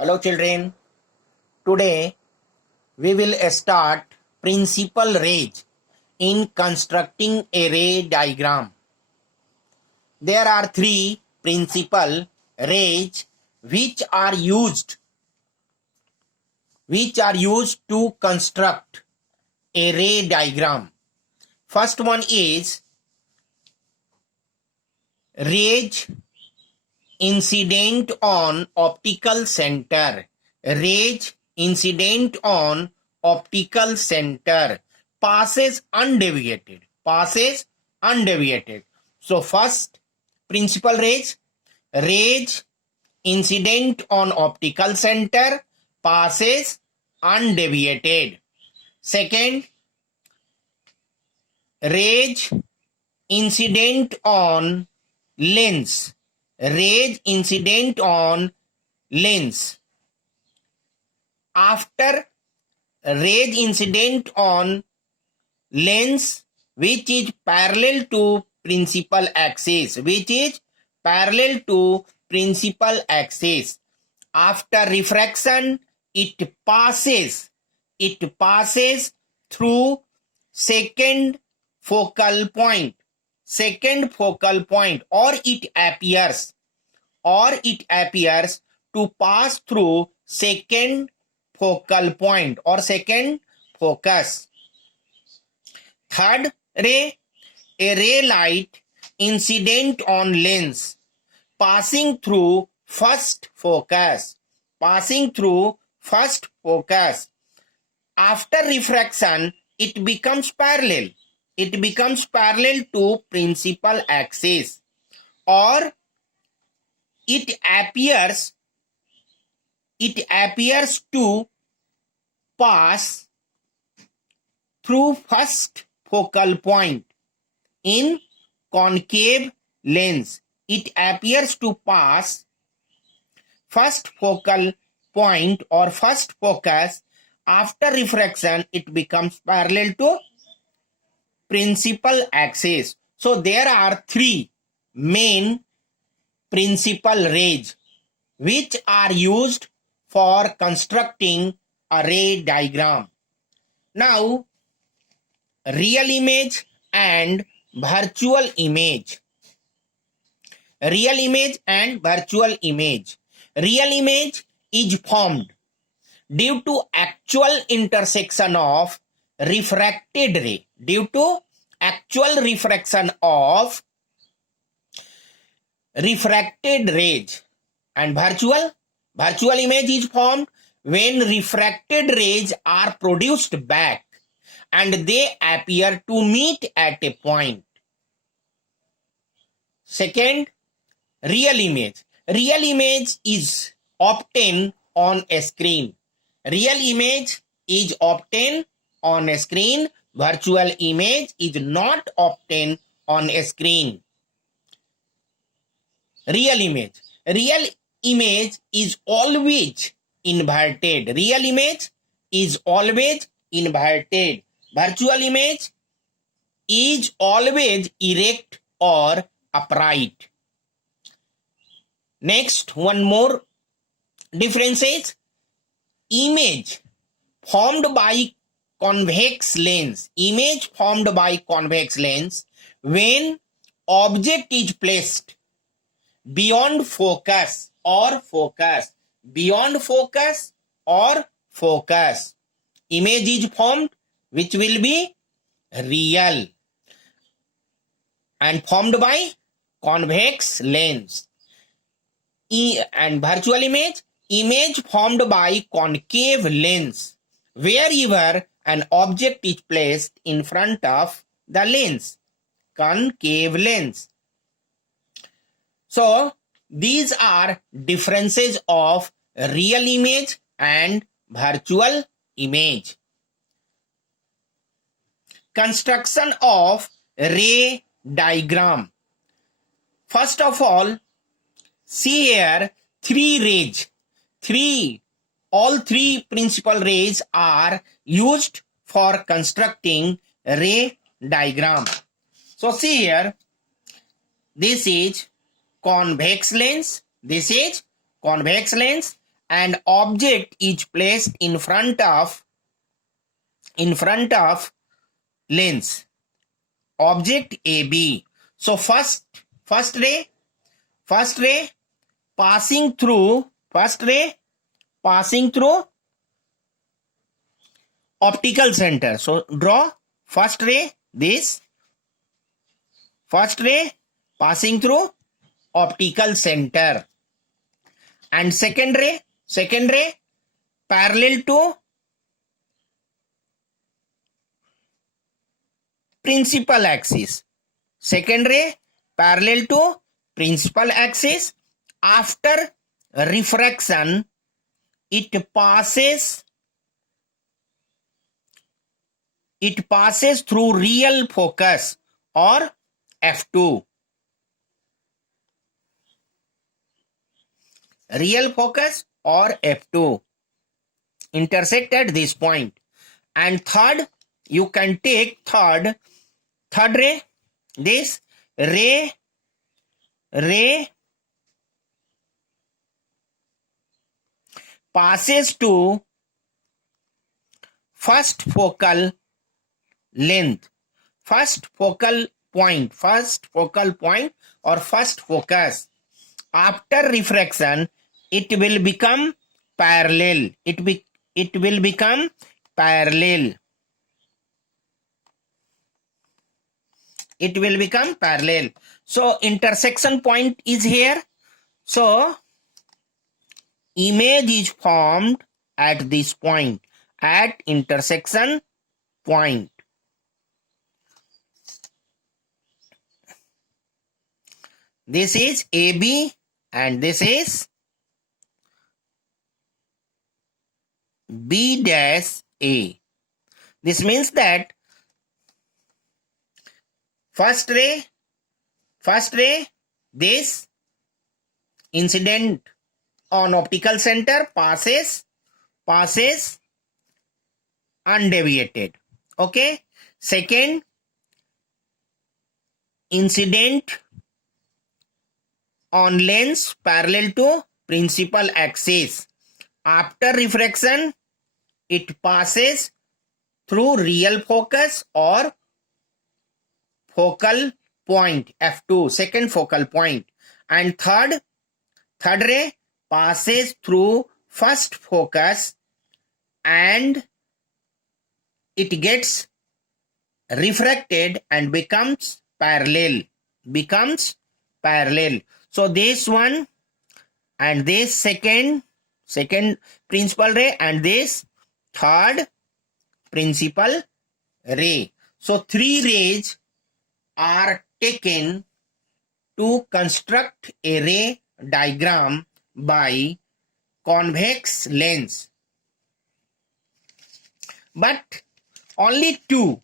Hello children, today we will start principal rays in constructing a ray diagram. There are three principal rays which are used to construct a ray diagram. First one is rays incident on optical center. Rays incident on optical center passes undeviated. So first principal rays incident on optical center passes undeviated. Second, rays incident on lens. Rays incident on lens. After rays incident on lens which is parallel to principal axis. After refraction, it passes through second focal point, or it appears to pass through second focal point or second focus. Third ray, a ray light incident on lens passing through first focus. After refraction, it becomes parallel to principal axis, or it appears to pass through first focal point in concave lens. It appears to pass first focal point or first focus. After refraction, it becomes parallel to principal axis. So there are three main principal rays which are used for constructing a ray diagram. Now, real image and virtual image. Real image is formed due to actual intersection of refracted ray. Refracted rays. And virtual image is formed when refracted rays are produced back and they appear to meet at a point. Second, real image. Real image is obtained on a screen. Virtual image is not obtained on a screen. Real image is always inverted. Virtual image is always erect or upright. Next, one more difference is image formed by convex lens. When object is placed beyond focus or focus. Image is formed which will be real and formed by convex lens. And virtual image formed by concave lens, wherever an object is placed in front of the lens. Concave lens. So, these are differences of real image and virtual image. Construction of ray diagram. First of all, see here all three principal rays are used for constructing ray diagram. So see here, this is convex lens, an object is placed in front of lens, object AB. So first ray passing through optical center. So draw first ray, this first ray passing through optical center, and second ray parallel to principal axis. Second ray parallel to principal axis. After refraction, it passes through real focus or f2. Real focus or f2 intersect at this point. And third, you can take third ray, this ray passes to first focal length, first focal point or first focus. After refraction, it will become parallel. It will become parallel. It will become parallel. So intersection point is here. So image is formed at this point, at intersection point. This is AB and this is B dash A. This means that first ray, this incident on optical center passes undeviated. Okay. Second, incident on lens parallel to principal axis. After refraction, it passes through real focus or focal point f2, second focal point. And third ray passes through first focus and it gets refracted and becomes parallel. So this one and this second principal ray and this third principal ray. So three rays are taken to construct a ray diagram by convex lens. But only two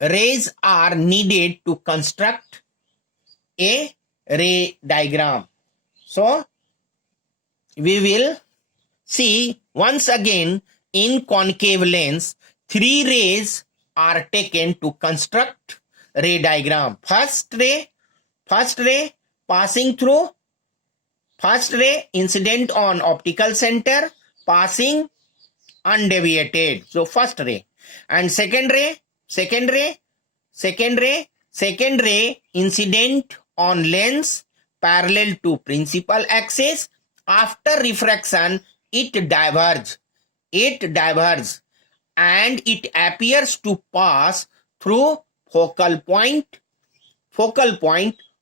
rays are needed to construct a ray diagram. So we will see once again in concave lens, three rays are taken to construct ray diagram. First ray passing through, first ray incident on optical center passing undeviated. So first ray. And second ray incident on lens parallel to principal axis. After refraction, it diverges and it appears to pass through focal point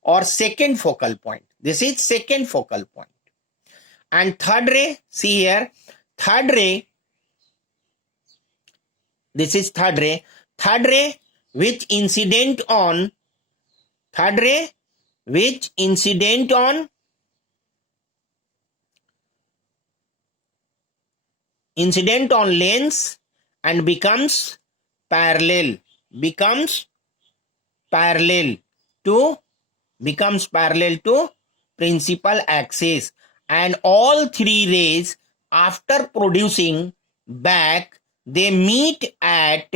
or second focal point. This is second focal point. And third ray, see here, third ray, this is third ray which incident on lens and becomes parallel to principal axis. And all three rays, after producing back, they meet at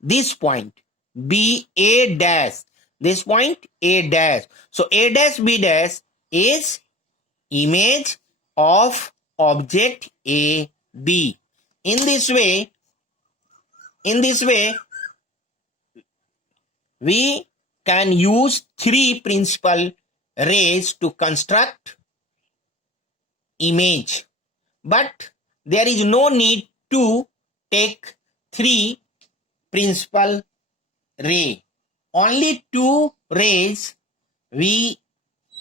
this point B A dash. This point A dash. So A dash B dash is image of object A, B. In this way, we can use three principal rays to construct image, but there is no need to take three principal ray. Only two rays we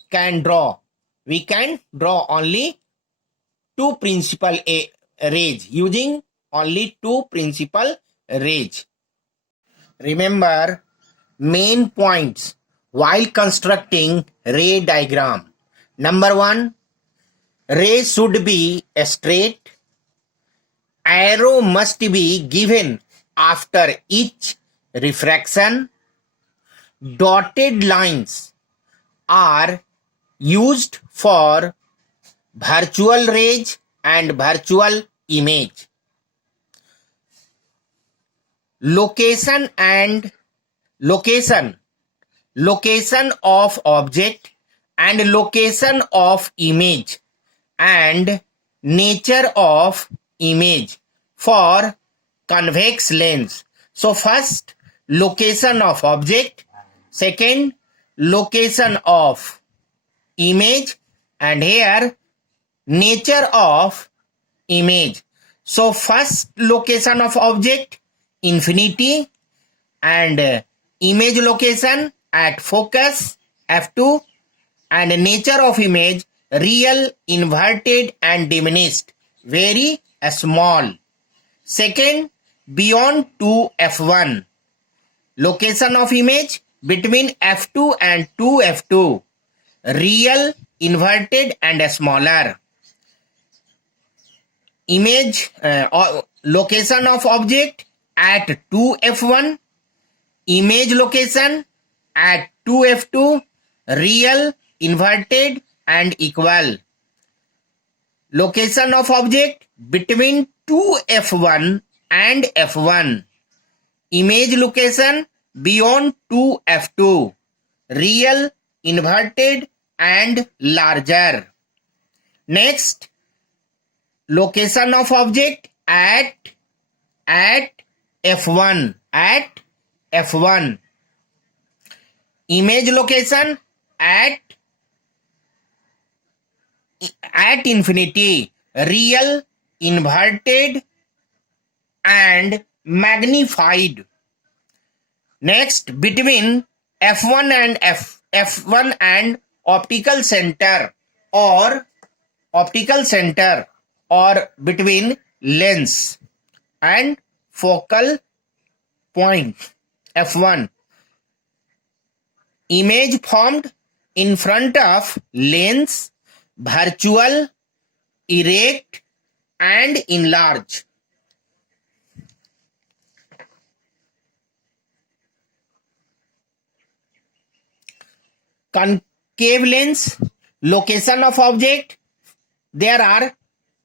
can draw. We can draw only two principal rays using only two principal rays. Remember main points while constructing ray diagram. Number 1, ray should be straight. Arrow must be given after each refraction. Dotted lines are used for virtual rays and virtual image. Location of object and location of image and nature of image for convex lens. So first, location of object, second, location of image, and here nature of image. So first location of object, infinity, and image location at focus, f2, and nature of image, real, inverted, and diminished, very small. Second, beyond 2f1. Location of image between f2 and 2f2, real, inverted, and smaller. Image location of object at 2f1, image location at 2f2, real, inverted, and equal. Location of object between 2f1 and f1, image location beyond 2f2, real, inverted, and larger. Next, location of object at f1, image location at infinity, real, inverted, and magnified. Next, between f1 and optical center or between lens and focal point, f1. Image formed in front of lens, virtual, erect, and enlarge. Concave lens, location of object. There are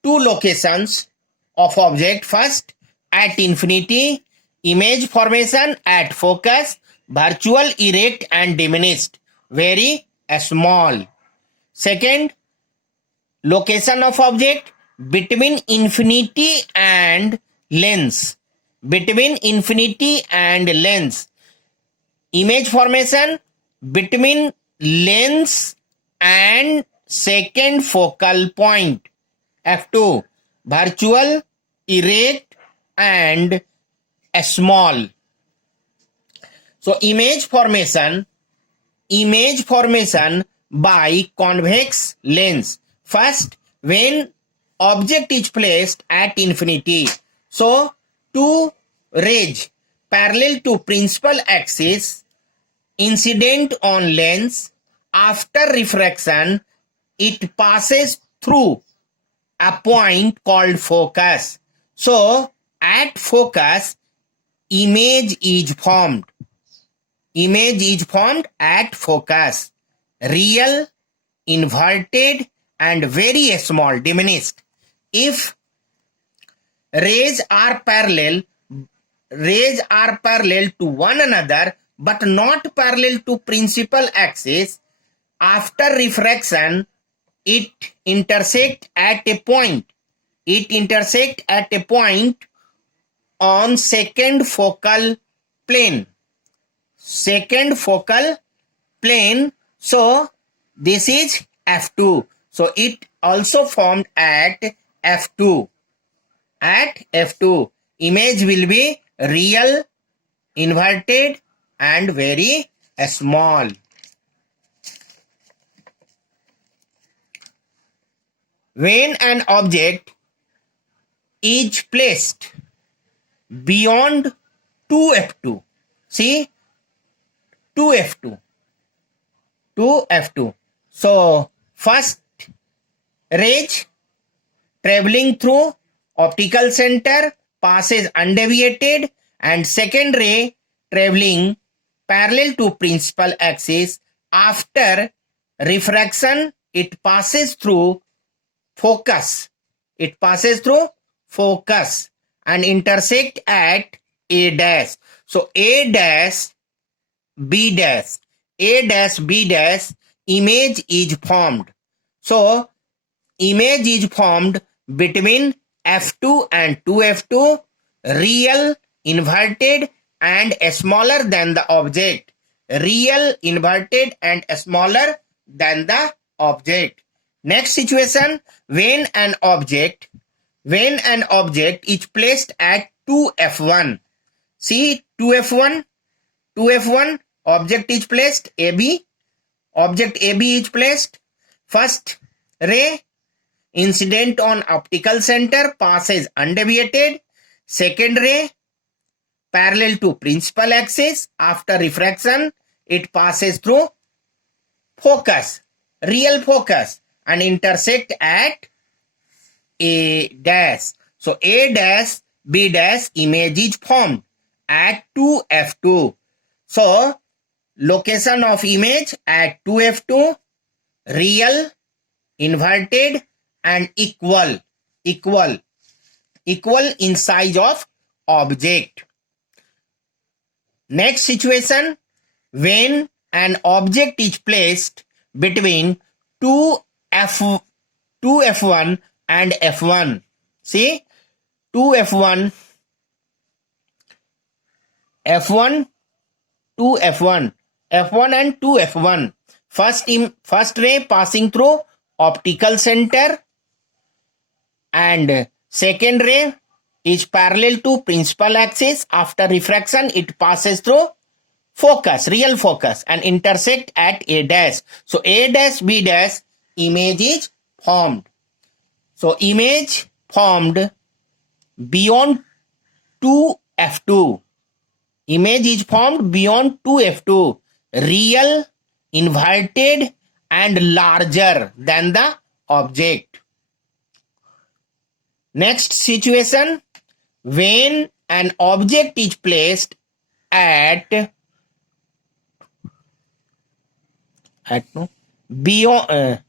two locations of object. First, at infinity, image formation at focus, virtual, erect, and diminished, very small. Second, location of object between infinity and lens. Image formation between lens and second focal point, f2, virtual, erect, and small. So image formation by convex lens. First, when object is placed at infinity, so two rays parallel to principal axis incident on lens. After refraction, it passes through a point called focus. So at focus, image is formed at focus, real, inverted, and very small, diminished. If rays are parallel to one another but not parallel to principal axis, after refraction it intersect at a point. It intersect at a point on second focal plane. Second focal plane. So this is F2. So it also formed at F2. At F2, image will be real, inverted, and very small. When an object is placed beyond 2F2, see 2F2, 2F2. So first rays traveling through optical center passes undeviated, and second ray traveling parallel to principal axis. After refraction, it passes through focus. It passes through focus and intersect at A dash. So A dash, B dash, A dash, B dash, image is formed. So image is formed between F2 and 2F2, real, inverted, and smaller than the object. Real, inverted, and smaller than the object. Next situation, when an object is placed at 2F1. See 2F1, 2F1, object is placed, AB. Object AB is placed. First ray incident on optical center passes undeviated. Second ray parallel to principal axis. After refraction, it passes through focus, real focus, and intersect at A dash. So A dash, B dash, image is formed at 2F2. So location of image at 2F2, real, inverted, and equal in size of object. Next situation, when an object is placed between 2F1 and F1. See 2F1, F1, 2F1, F1 and 2F1. First ray passing through optical center, and second ray is parallel to principal axis. After refraction, it passes through focus, real focus, and intersect at A dash. So A dash, B dash, image is formed. So image formed beyond 2F2. Image is formed beyond 2F2. Real, inverted, and larger than the object. Next situation, when an object is placed at beyond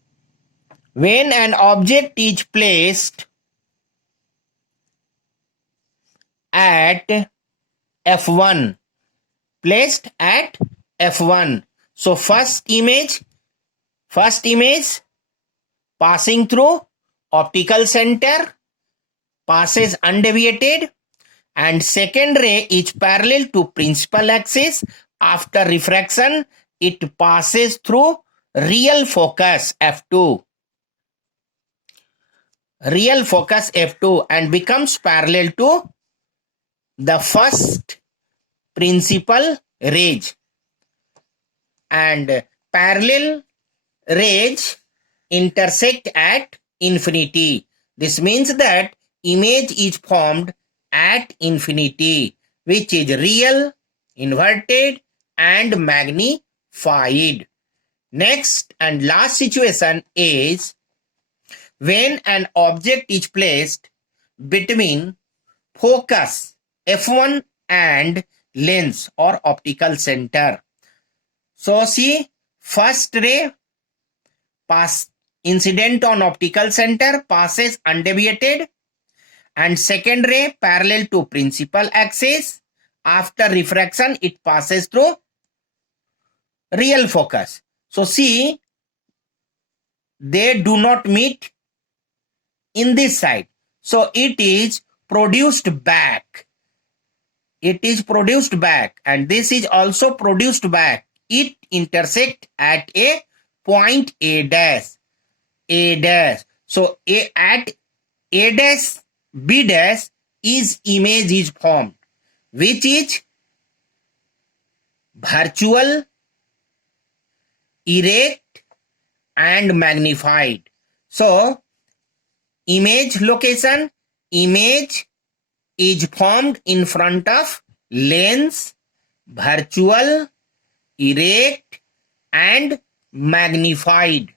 when an object is placed at F1, placed at F1. So first image passing through optical center passes undeviated, and second ray is parallel to principal axis. After refraction, it passes through real focus F2. Real focus F2 and becomes parallel to the first principal rays. And parallel rays intersect at infinity. This means that image is formed at infinity, which is real, inverted, and magnified. Next and last situation is when an object is placed between focus F1 and lens or optical center. So see, first ray incident on optical center passes undeviated, and second ray parallel to principal axis. After refraction, it passes through real focus. So see, they do not meet in this side. So it is produced back. It is produced back, and this is also produced back. It intersect at a point A dash. A dash. So at A dash, B dash is image is formed, which is virtual, erect, and magnified. So image location, image is formed in front of lens, virtual, erect, and magnified.